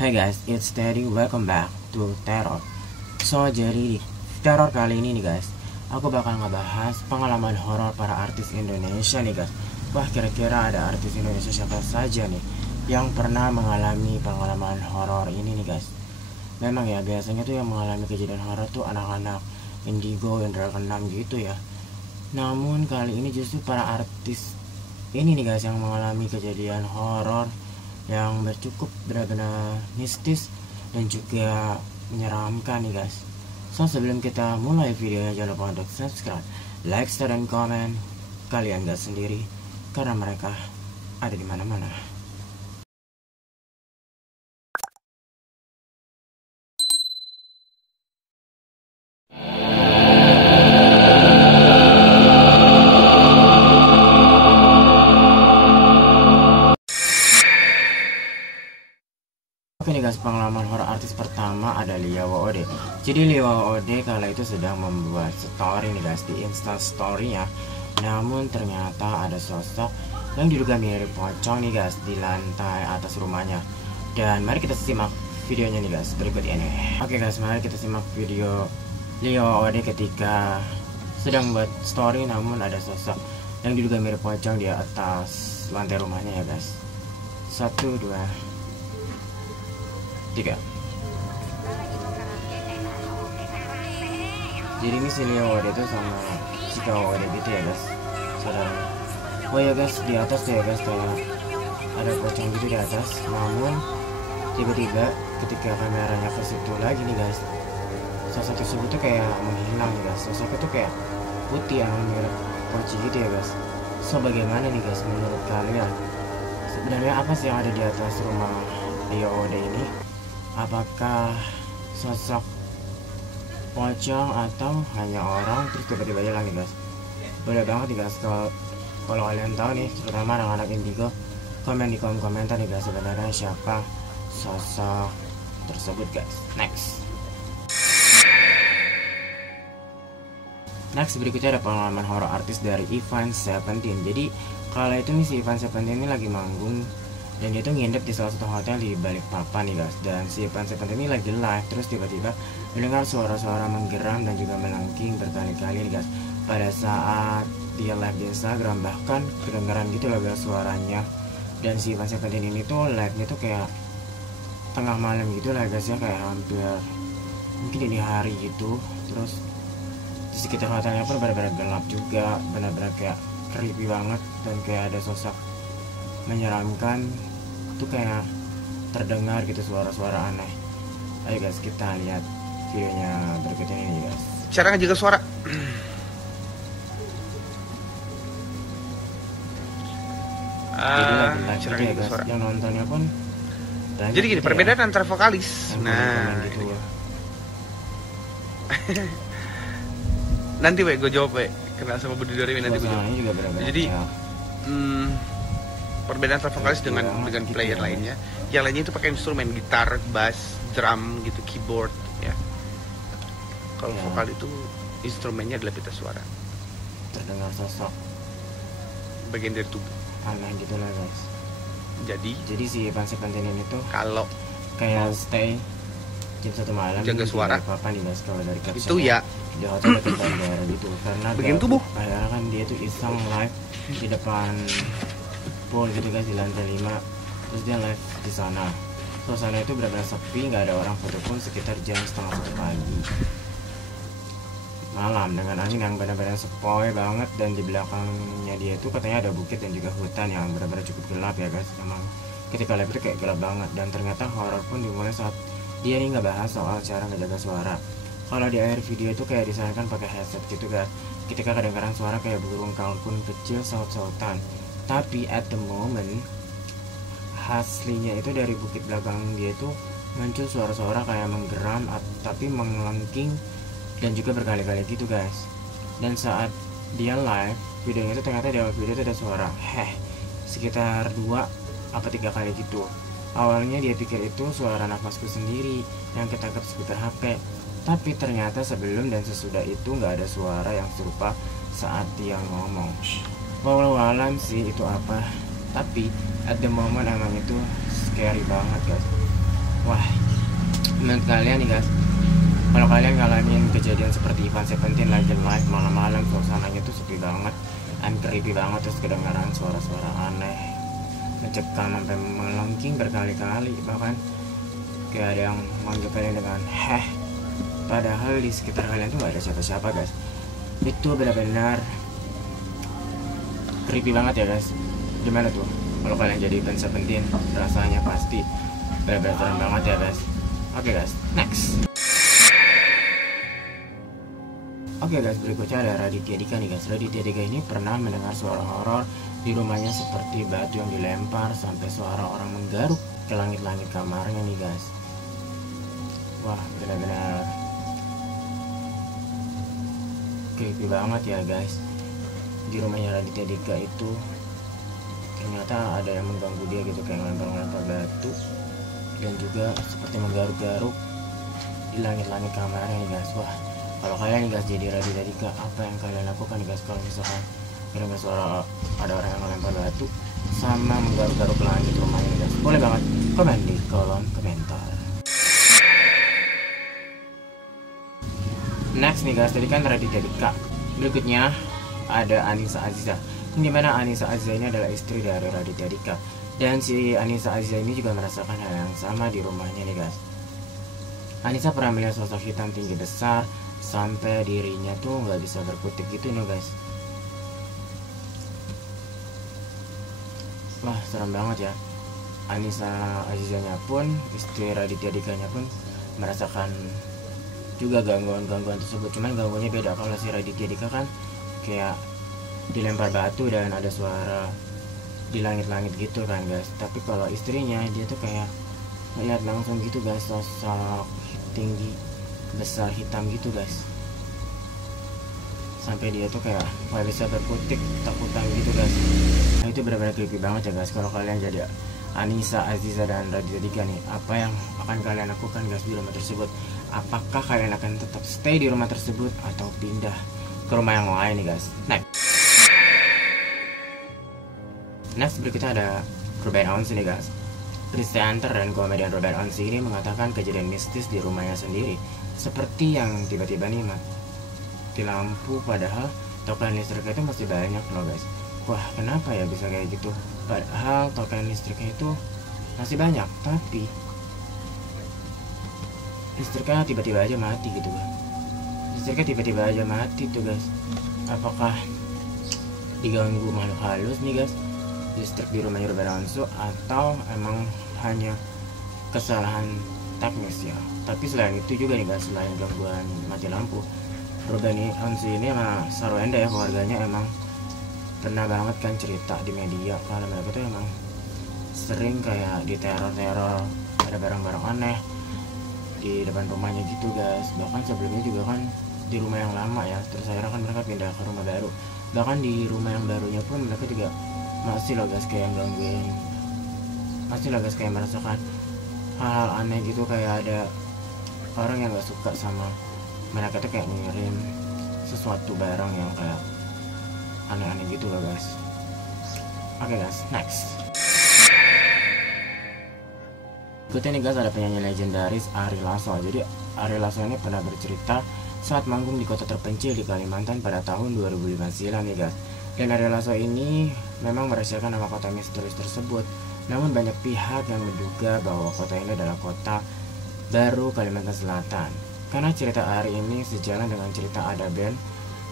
Hey guys, it's Teddy. Welcome back to Terror. So, jadi di Terror kali ini nih guys, aku bakal ngebahas pengalaman horor para artis Indonesia nih guys. Wah, kira-kira ada artis Indonesia siapa saja nih yang pernah mengalami pengalaman horor ini nih guys. Memang ya, biasanya tuh yang mengalami kejadian horor tuh anak-anak Indigo, Indra Keenam gitu ya. Namun kali ini justru para artis ini nih guys yang mengalami kejadian horor yang bercukup benar-benar mistis dan juga menyeramkan nih guys. So, sebelum kita mulai videonya, jangan lupa untuk subscribe, like, share, dan komen. Kalian gak sendiri karena mereka ada di mana-mana. Oke nih guys, pengalaman horor artis pertama ada Lia Waode. Jadi Lia Waode kala itu sedang membuat story nih guys di Insta story-nya. Namun ternyata ada sosok yang diduga mirip pocong nih guys di lantai atas rumahnya. Dan mari kita simak videonya nih guys berikut ini. Oke guys, mari kita simak video Lia Waode ketika sedang membuat story namun ada sosok yang diduga mirip pocong di atas lantai rumahnya ya guys. 1, 2, 3. Jadi ini si Lia Waode itu sama Cika Waode gitu ya guys, saudaranya. Oh ya guys, di atas tuh ya guys kayak ada pocong gitu di atas. Namun tiba-tiba ketika kameranya ke situ lagi nih guys, sosok tersebut tuh kayak menghilang nih guys. Sosoknya tuh kayak putih yang mirip poci gitu ya guys. So, bagaimana nih guys menurut kalian? Sebenarnya apa sih yang ada di atas rumah Lia Waode ini? Apakah sosok pocong atau hanya orang terus tiba-tiba hilang nih guys? Boleh banget nih guys kalau kalian tahu nih, terutama anak-anak Indigo, komen di kolom komentar nih guys sebenarnya siapa sosok tersebut guys. Next berikutnya ada pengalaman horor artis dari Ivan Seventeen. Jadi kala itu nih si Ivan Seventeen ini lagi manggung dan dia tuh nginep di salah satu hotel di Balikpapan nih guys. Dan si Ivan Seventeen ini lagi live, terus tiba-tiba mendengar suara-suara menggeram dan juga melengking berkali-kali nih guys. Pada saat dia live di Instagram bahkan kedengaran gitu loh guys suaranya. Dan si Ivan Seventeen ini tuh live-nya tuh kayak tengah malam gitu lah guys ya, kayak hampir mungkin dini hari gitu. Terus di sekitar hotelnya pun benar-benar gelap juga, benar-benar kayak creepy banget dan kayak ada sosok menyeramkan tuh, kayak terdengar gitu suara-suara aneh. Ayo guys kita lihat videonya berikutnya ini guys. Cara ngejaga suara. Jadi lagi live cara gitu ya ngejaga guys. suara. Yang nontonnya pun banyak Jadi gini, gitu perbedaan ya, antara vokalis. yang Nah, komen gitu. nanti gue jawab kenal sama Budi Doremi nanti gue jawab. Suasananya juga benar-benar Jadi, kayak perbedaan antara vokalis dengan gitu player ya. lainnya. Yang lainnya itu pakai instrumen gitar, bass, drum gitu, keyboard ya. Kalau Ya. vokal itu instrumennya adalah pita suara, terdengar sosok bagian dari tubuh. aneh gitu lah guys. Jadi Si Ivan Seventeen ini tuh kalau kayak stay jam 1 malam jaga di suara. Balikpapan nih guys, kalau dari caption itu ya di hotel dekat bandara gitu, karena bagian gak- tubuh. akhirnya kan dia tuh iseng live di depan pool gitu guys di lantai 5. Terus dia live di sana. Suasana itu benar-benar sepi, nggak ada orang satupun sekitar jam 1:30 pagi malam dengan angin yang benar-benar sepoi banget. Dan di belakangnya dia itu katanya ada bukit dan juga hutan yang benar-benar cukup gelap ya guys. Emang ketika live itu kayak gelap banget. Dan ternyata horor pun dimulai saat dia nih ngebahas soal cara ngejaga suara. Kalau di akhir video itu kayak disarankan pakai headset gitu guys, ketika kedengaran suara kayak burung kalkun kecil saut-sautan. Tapi at the moment aslinya itu dari bukit belakang dia itu muncul suara-suara kayak menggeram tapi melengking dan juga berkali-kali gitu guys. Dan saat dia live videonya itu ternyata di awal video itu ada suara sekitar 2 apa 3 kali gitu. Awalnya dia pikir itu suara nafasku sendiri yang ketangkap speaker HP, tapi ternyata sebelum dan sesudah itu nggak ada suara yang serupa saat dia ngomong. Walau alam sih itu apa, tapi at the moment emang itu scary banget guys. Wah, Menurut kalian nih guys, kalau kalian ngalamin kejadian seperti Ivan Seventeen lagi live malam-malam, suasananya tuh sepi banget and creepy banget, terus kedengaran suara-suara aneh mencekam sampai melengking berkali-kali, bahkan kayak ada yang manggil kalian dengan heh, padahal di sekitar kalian tuh gak ada siapa-siapa guys. Itu benar-benar creepy banget ya guys. Gimana tuh kalau kalian jadi Ivan Seventeen? Rasanya pasti benar-benar serem banget ya guys. Oke guys, next. Oke guys, berikutnya ada Raditya Dika nih guys. Raditya Dika ini pernah mendengar suara horor di rumahnya, seperti batu yang dilempar sampai suara orang menggaruk ke langit-langit kamarnya nih guys. Wah, benar-benar creepy banget ya guys. Di rumahnya Raditya Dika itu ternyata ada yang mengganggu dia gitu, kayak ngelempar-ngelempar batu dan juga seperti menggaruk-garuk di langit-langit kamarnya nih guys. Wah, kalau kalian nih guys jadi Raditya Dika, apa yang kalian lakukan nih guys kalau misalkan dengar suara ada orang yang melempar batu sama menggaruk-garuk langit rumahnya nih guys? Boleh banget komen di kolom komentar. Next nih guys, tadi kan Raditya Dika. Berikutnya ada Anissa Aziza. Dimana Anissa Aziza ini adalah istri dari Raditya Dika. Dan si Anissa Aziza ini juga merasakan hal yang sama di rumahnya nih guys. Anissa pernah melihat sosok hitam tinggi besar sampai dirinya tuh nggak bisa berkutik gitu nih guys. Wah, serem banget ya. Anissa Azizanya pun, istri Raditya Dikanya pun merasakan juga gangguan-gangguan tersebut. Cuman gangguannya beda. Kalau si Raditya Dika kan kayak dilempar batu dan ada suara di langit-langit gitu kan guys. Tapi kalau istrinya, dia tuh kayak melihat langsung gitu guys, sosok tinggi besar hitam gitu guys, sampai dia tuh kayak nggak bisa berkutik, takutan gitu guys. Nah, itu benar-benar creepy banget ya guys. Kalau kalian jadi Anissa Aziza dan Raditya Dika nih, apa yang akan kalian lakukan guys di rumah tersebut? Apakah kalian akan tetap stay di rumah tersebut atau pindah ke rumah yang lain nih guys? Next berikutnya ada Ruben Onsi nih guys. Presenter dan komedian Ruben Onsi ini mengatakan kejadian mistis di rumahnya sendiri, seperti yang tiba-tiba nih mati lampu, padahal token listriknya itu masih banyak loh guys. Wah, kenapa ya bisa kayak gitu? Padahal token listriknya itu masih banyak, tapi listriknya tiba-tiba aja mati gitu guys. Listriknya tiba-tiba aja mati tuh guys. Apakah diganggu makhluk halus nih guys listrik di rumahnya Ruben Onsi, atau emang hanya kesalahan teknis ya? Tapi selain itu juga nih guys, selain gangguan mati lampu, Ruben Onsi ini emang sarwenda ya, keluarganya emang pernah banget kan cerita di media kalau mereka tuh emang sering kayak diteror-teror, ada barang-barang aneh di depan rumahnya gitu guys. Bahkan sebelumnya juga kan di rumah yang lama ya, terus akhirnya kan mereka pindah ke rumah baru. Bahkan di rumah yang barunya pun mereka juga masih loh guys kayak gangguin, masih loh guys kayak merasakan hal-hal aneh gitu, kayak ada orang yang gak suka sama mereka tuh kayak ngirim sesuatu barang yang kayak aneh-aneh gitu loh guys. Oke guys, next. Berikutnya nih guys, ada penyanyi legendaris Ari Lasso. Jadi Ari Lasso ini pernah bercerita saat manggung di kota terpencil di Kalimantan pada tahun 2005 silam nih guys. Dan Ari Lasso ini memang merahasiakan nama kota misterius tersebut. Namun banyak pihak yang menduga bahwa kota ini adalah kota baru Kalimantan Selatan. Karena cerita Ari ini sejalan dengan cerita ada band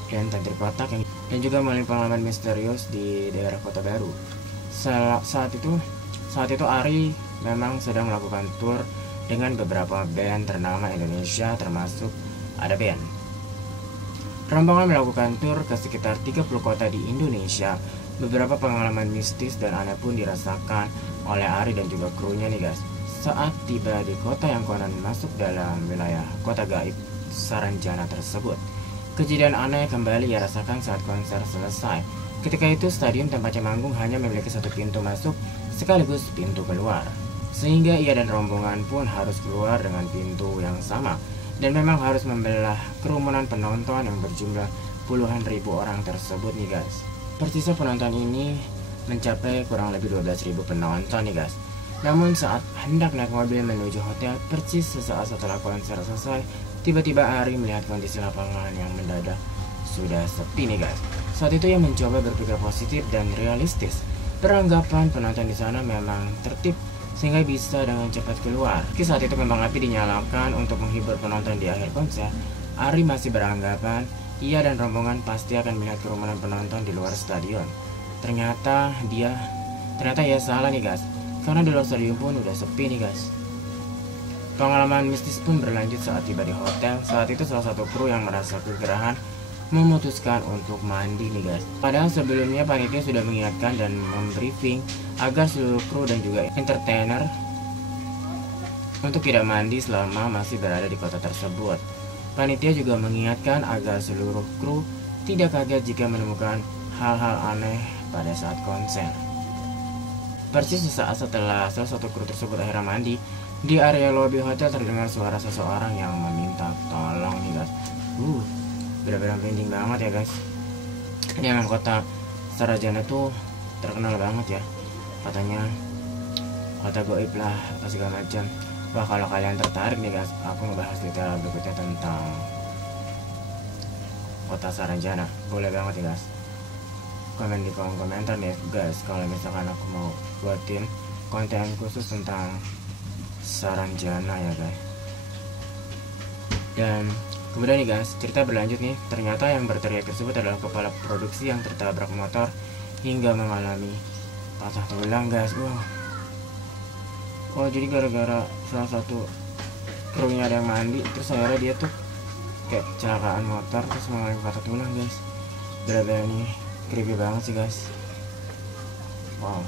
dan Tantri Kotak yang juga melalui pengalaman misterius di daerah kota baru. Saat itu Ari memang sedang melakukan tour dengan beberapa band ternama Indonesia, termasuk ada band. Rombongan melakukan tur ke sekitar 30 kota di Indonesia. Beberapa pengalaman mistis dan aneh pun dirasakan oleh Ari dan juga krunya nih guys. Saat tiba di kota yang konon masuk dalam wilayah kota gaib Saranjana tersebut, kejadian aneh kembali ia rasakan saat konser selesai. Ketika itu stadion tempatnya manggung hanya memiliki satu pintu masuk sekaligus pintu keluar, sehingga ia dan rombongan pun harus keluar dengan pintu yang sama, dan memang harus membelah kerumunan penonton yang berjumlah puluhan ribu orang tersebut nih guys. Persisnya penonton ini mencapai kurang lebih 12.000 penonton nih guys. Namun saat hendak naik mobil menuju hotel, persis sesaat setelah konser selesai, tiba-tiba Ari melihat kondisi lapangan yang mendadak sudah sepi nih guys. Saat itu ia mencoba berpikir positif dan realistis. Beranggapan penonton di sana memang tertib sehingga bisa dengan cepat keluar. Meski saat itu memang api dinyalakan untuk menghibur penonton di akhir konser, Ari masih beranggapan ia dan rombongan pasti akan melihat kerumunan penonton di luar stadion. Ternyata ia salah nih guys, karena di luar stadion pun udah sepi nih guys. Pengalaman mistis pun berlanjut saat tiba di hotel. Saat itu salah satu kru yang merasa kegerahan memutuskan untuk mandi nih guys. Padahal sebelumnya panitia sudah mengingatkan dan membriefing agar seluruh kru dan juga entertainer untuk tidak mandi selama masih berada di kota tersebut. Panitia juga mengingatkan agar seluruh kru tidak kaget jika menemukan hal-hal aneh pada saat konser. Persis sesaat setelah salah satu kru tersebut akhirnya mandi, di area lobi hotel terdengar suara seseorang yang meminta tolong nih guys. Benar-benar penting banget ya guys. Ini memang kota Sarajana tuh terkenal banget ya, katanya kota goib lah apa segala macam. Wah, kalau kalian tertarik nih guys, aku ngebahas detail berikutnya tentang kota Sarajana. Boleh banget ya guys, komen di kolom komentar nih guys kalau misalkan aku mau buatin konten khusus tentang Sarajana ya guys. Dan kemudian nih guys, cerita berlanjut nih. Ternyata yang berteriak tersebut adalah kepala produksi yang tertabrak motor hingga mengalami patah tulang guys. Oh, jadi gara-gara salah satu krunya ada yang mandi, terus akhirnya dia tuh kayak kecelakaan motor terus mengalami patah tulang guys. Bener-bener nih creepy banget sih guys. Wow.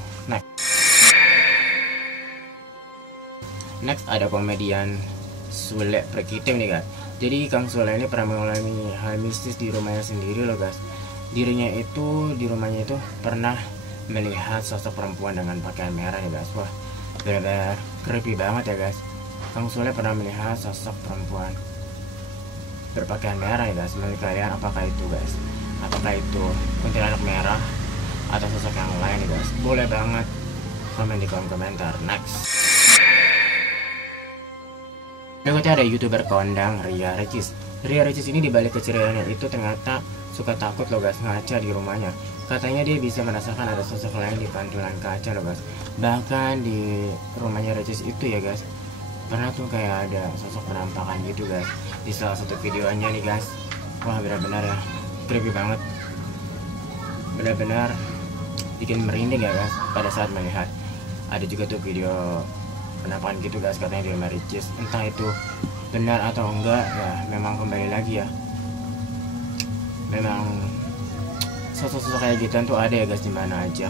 Next ada komedian Sule Prekiting nih guys. Jadi Kang Sule ini pernah mengalami hal mistis di rumahnya sendiri loh guys. Di rumahnya itu pernah melihat sosok perempuan dengan pakaian merah ya guys. Wah, benar-benar creepy banget ya guys. Kang Sule pernah melihat sosok perempuan berpakaian merah ya guys. Menurut kalian apakah itu guys? Apakah itu kuntilanak merah atau sosok yang lain ya guys? Boleh banget komen di kolom komentar. Next. Berikutnya ada YouTuber kondang Ria Ricis. Ria Ricis ini dibalik keceriaannya itu ternyata suka takut loh guys ngaca di rumahnya. Katanya dia bisa merasakan ada sosok lain di pantulan kaca loh guys. Bahkan di rumahnya Ricis itu ya guys, pernah tuh kayak ada sosok penampakan gitu guys di salah satu videonya nih guys. Wah, benar-benar ya creepy banget. Benar-benar bikin merinding ya guys pada saat melihat. Ada juga tuh video penampakan gitu guys, katanya di rumah Ricis. Entah itu benar atau enggak ya, memang kembali lagi ya, memang sosok-sosok kayak gitu tuh ada ya guys di mana aja.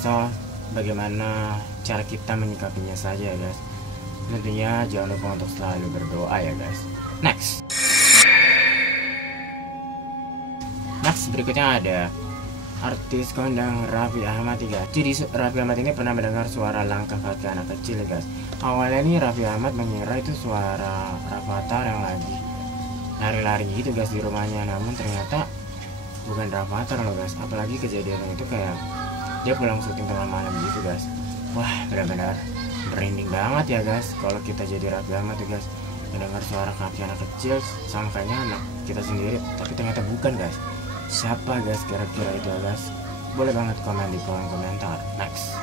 So bagaimana cara kita menyikapinya saja ya guys. Tentunya jangan lupa untuk selalu berdoa ya guys. Next berikutnya ada artis kondang Raffi Ahmad guys. Jadi Raffi Ahmad ini pernah mendengar suara langkah kaki anak kecil guys. Awalnya nih Raffi Ahmad mengira itu suara Rafathar yang lagi lari-lari gitu guys di rumahnya. Namun ternyata bukan Rafathar loh guys. Apalagi kejadiannya itu kayak dia pulang syuting tengah malam gitu guys. Wah, benar-benar merinding banget ya guys kalau kita jadi Raffi Ahmad tuh guys, mendengar suara kaki anak kecil, sangkanya anak kita sendiri, tapi ternyata bukan guys. Siapa guys kira-kira itu guys? Boleh banget komen di kolom komentar. Next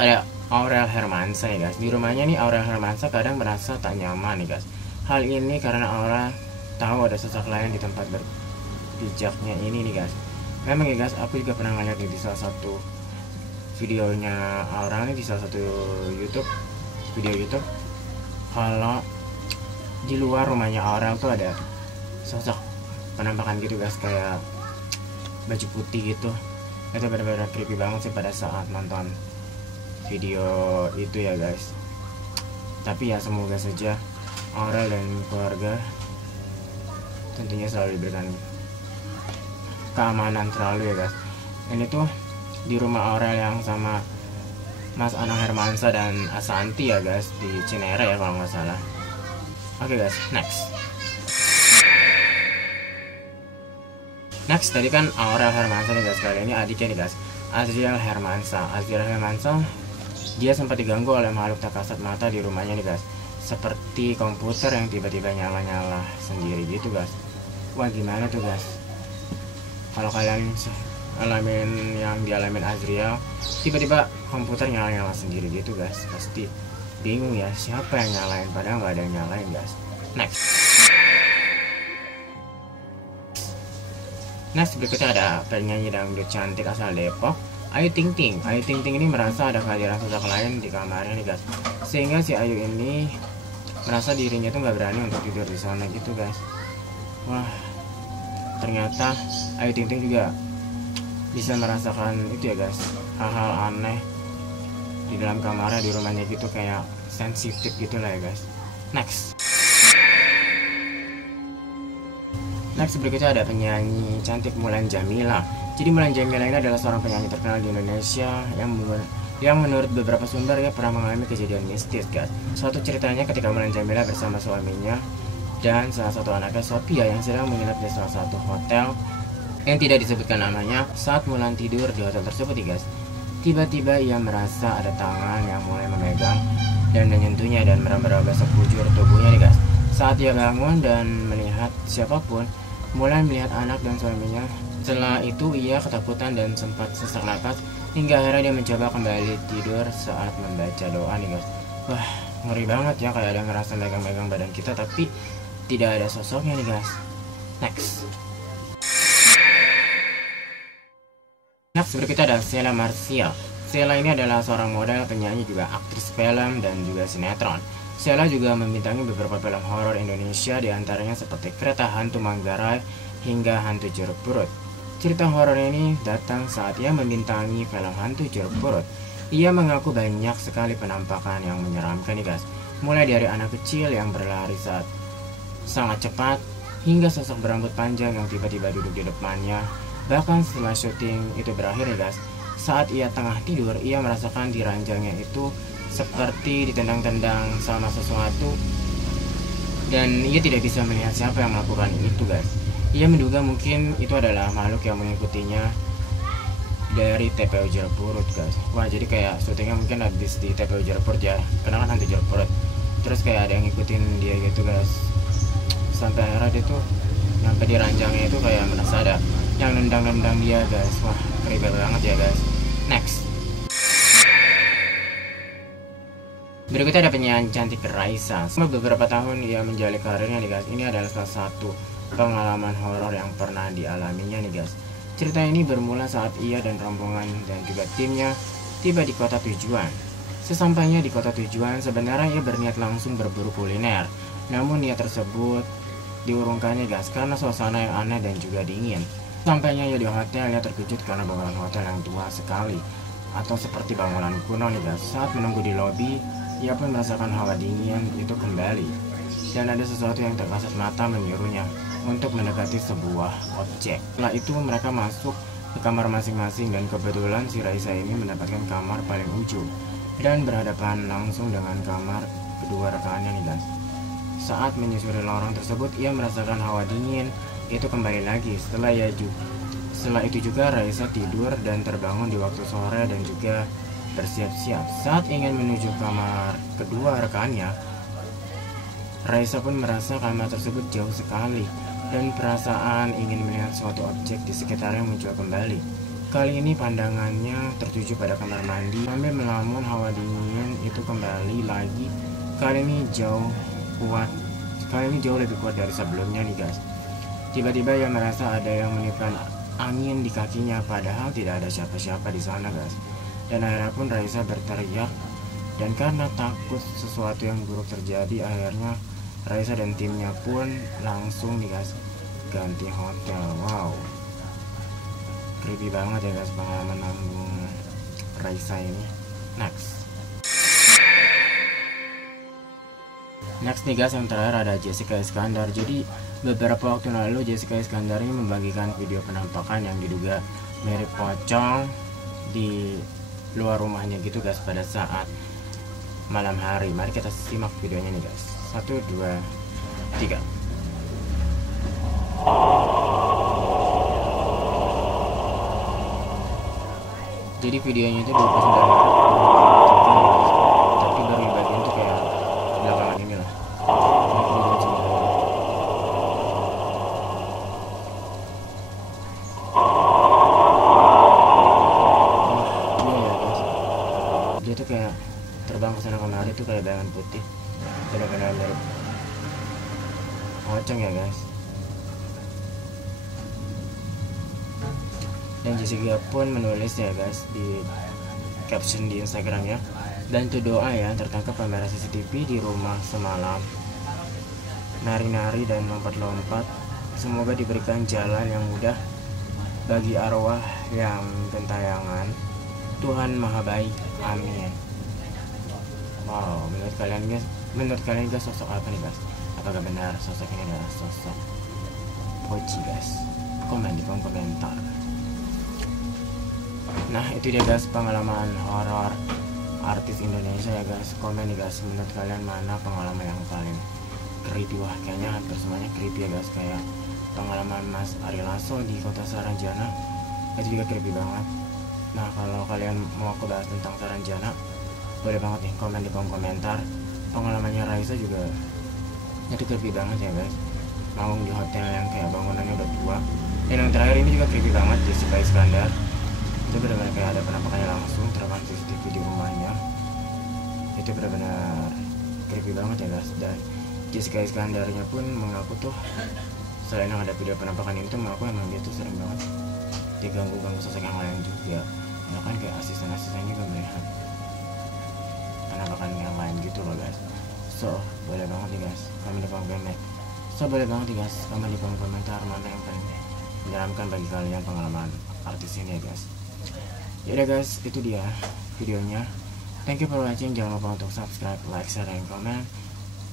ada Aurel Hermansyah ya guys. Di rumahnya nih Aurel Hermansyah kadang merasa tak nyaman nih guys. Hal ini karena Aurel tahu ada sosok lain di tempat berpijaknya ini nih guys. Memang ya guys, aku juga pernah ngeliat di salah satu videonya Aurel nih, di salah satu video YouTube, kalau di luar rumahnya Aurel tuh ada sosok penampakan gitu guys, kayak baju putih gitu. Itu benar-benar creepy banget sih pada saat nonton video itu ya guys. Tapi ya semoga saja Aurel dan keluarga tentunya selalu diberikan keamanan selalu ya guys. Ini tuh di rumah Aurel yang sama Mas Anang Hermansyah dan Asanti ya guys, di Cinere ya kalau nggak salah. Oke guys, next Next tadi kan Aurel Hermansyah nih guys, kali ini adiknya nih guys, Azriel Hermansyah. Azriel Hermansyah dia sempat diganggu oleh makhluk tak kasat mata di rumahnya nih guys, seperti komputer yang tiba-tiba nyala-nyala sendiri gitu guys. Wah gimana tuh guys, kalau kalian alamin yang dialamin Azriel, tiba-tiba komputer nyala-nyala sendiri gitu guys, pasti bingung ya siapa yang nyalain, padahal nggak ada yang nyalain guys. Next berikutnya ada penyanyi dangdut cantik asal Depok, Ayu Ting Ting. Ayu Ting Ting ini merasa ada kehadiran sosok lain di kamarnya nih guys, sehingga si Ayu ini merasa dirinya tuh nggak berani untuk tidur di sana gitu guys. Wah ternyata Ayu Ting Ting juga bisa merasakan itu ya guys, hal-hal aneh di dalam kamarnya, di rumahnya gitu, kayak sensitif gitu lah ya guys. Next berikutnya ada penyanyi cantik Mulan Jamila. Jadi Mulan Jamila ini adalah seorang penyanyi terkenal di Indonesia yang menurut beberapa sumber ya pernah mengalami kejadian mistis guys. Suatu ceritanya ketika Mulan Jamila bersama suaminya dan salah satu anaknya Sophia yang sedang menginap di salah satu hotel yang tidak disebutkan namanya. Saat Mulan tidur di hotel tersebut guys, tiba-tiba ia merasa ada tangan yang mulai memegang dan menyentuhnya dan meraba-raba sekujur tubuhnya nih guys. Saat ia bangun dan melihat siapapun, Mulan melihat anak dan suaminya. Setelah itu ia ketakutan dan sempat sesak napas, hingga akhirnya dia mencoba kembali tidur saat membaca doa nih guys. Wah ngeri banget ya, kayak ada ngerasa megang-megang badan kita tapi tidak ada sosoknya nih guys. Next berikutnya ada Sheila Marcia. Sheila ini adalah seorang model, penyanyi, juga aktris film dan juga sinetron. Sheila juga membintangi beberapa film horor Indonesia, diantaranya seperti Kereta Hantu Manggarai hingga Hantu Jeruk Purut. Cerita horor ini datang saat ia membintangi film Hantu Jeruk Purut. Ia mengaku banyak sekali penampakan yang menyeramkan nih guys, mulai dari anak kecil yang berlari saat sangat cepat, hingga sosok berambut panjang yang tiba-tiba duduk di depannya. Bahkan setelah syuting itu berakhir nih guys, saat ia tengah tidur, ia merasakan di ranjangnya itu seperti ditendang-tendang sama sesuatu, dan ia tidak bisa melihat siapa yang melakukan itu guys. Ia menduga mungkin itu adalah makhluk yang mengikutinya dari TPU Jeruk Purut guys. Wah jadi kayak syutingnya mungkin habis di TPU Jeruk Purut ya, karena kan Hantu Jeruk Purut, terus kayak ada yang ngikutin dia gitu guys, sampai akhirnya dia tuh sampai di ranjangnya itu kayak merasa ada yang nendang-nendang dia guys. Wah ribet banget ya guys. Berikutnya ada penyanyi cantik Raisa. Selama beberapa tahun ia menjalani karirnya nih guys, ini adalah salah satu pengalaman horor yang pernah dialaminya nih guys. Cerita ini bermula saat ia dan rombongan dan juga timnya tiba di kota tujuan. Sesampainya di kota tujuan, sebenarnya ia berniat langsung berburu kuliner, namun niat tersebut diurungkannya guys karena suasana yang aneh dan juga dingin. Sampainya ia di hotel, ia terkejut karena bangunan hotel yang tua sekali, atau seperti bangunan kuno nih guys. Saat menunggu di lobi, ia pun merasakan hawa dingin itu kembali, dan ada sesuatu yang tak kasat mata menyuruhnya untuk mendekati sebuah objek. Setelah itu mereka masuk ke kamar masing-masing, dan kebetulan si Raisa ini mendapatkan kamar paling ujung dan berhadapan langsung dengan kamar kedua rekannya nih guys. Saat menyusuri lorong tersebut, ia merasakan hawa dingin itu kembali lagi. Setelah itu juga Raisa tidur dan terbangun di waktu sore dan juga bersiap-siap. Saat ingin menuju kamar kedua rekannya, Raisa pun merasa kamar tersebut jauh sekali dan perasaan ingin melihat suatu objek di sekitarnya muncul kembali. Kali ini pandangannya tertuju pada kamar mandi. Sambil melamun, hawa dingin itu kembali lagi. Kali ini jauh lebih kuat dari sebelumnya nih guys. Tiba-tiba ia merasa ada yang meniupkan angin di kakinya, padahal tidak ada siapa-siapa di sana guys. Dan akhirnya pun Raisa berteriak, dan karena takut sesuatu yang buruk terjadi, akhirnya Raisa dan timnya pun langsung nih guys ganti hotel. Wow, creepy banget ya guys pengalaman nanggung Raisa ini. Next nih guys, yang terakhir ada Jessica Iskandar. Jadi beberapa waktu lalu Jessica Iskandar ini membagikan video penampakan yang diduga mirip pocong di luar rumahnya gitu guys pada saat malam hari. Mari kita simak videonya nih guys. 1, 2, 3. Jadi videonya itu 29 Maret 2023, tapi baru dibagiin tuh kayak belakangan ini lah. Ini video sebenarnya. Iya ya guys, dia tuh kayak terbang ke sana kemari tuh kayak bayangan putih, benar-benar mirip pocong ya guys. Dan Jessica pun menulis ya guys di caption di Instagramnya, bantu doa ya tertangkap kamera CCTV di rumah semalam, nari-nari dan lompat-lompat, semoga diberikan jalan yang mudah bagi arwah yang gentayangan, Tuhan Maha Baik, amin. Wow, menurut kalian guys sosok apa nih guys? Apakah benar sosok ini adalah sosok Poci guys? Komen di kolom komentar. Nah itu dia guys pengalaman horor artis Indonesia ya guys. Komen nih guys, menurut kalian mana pengalaman yang paling creepy? Wah kayaknya hampir semuanya creepy ya guys. Kayak pengalaman Mas Ari Lasso di Kota Saranjana, itu juga creepy banget. Nah kalau kalian mau aku bahas tentang Saranjana, boleh banget nih komen di kolom komentar. Pengalamannya Raisa juga itu creepy banget ya guys, manggung di hotel yang kayak bangunannya udah tua. Dan yang terakhir ini juga creepy banget, Jessica Iskandar. Itu benar-benar kayak ada penampakannya langsung terekam CCTV di rumahnya. Itu benar-benar creepy banget ya guys. Dan Jessica Iskandarnya pun mengaku tuh, selain yang ada video penampakan itu, mengaku emang dia tuh sering banget diganggu-ganggu sosok yang lain juga. Bahkan kayak asisten-asistennya juga melihat penampakan yang lain gitu loh guys. So boleh banget nih guys komen di kolom komentar mana yang paling menyeramkan bagi kalian pengalaman artis ini ya guys. Yaudah guys, itu dia videonya. Thank you for watching. Jangan lupa untuk subscribe, like, share, dan komen.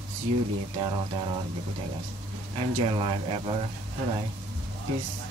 See you di teror berikutnya guys. Enjoy life ever. Bye bye. Peace.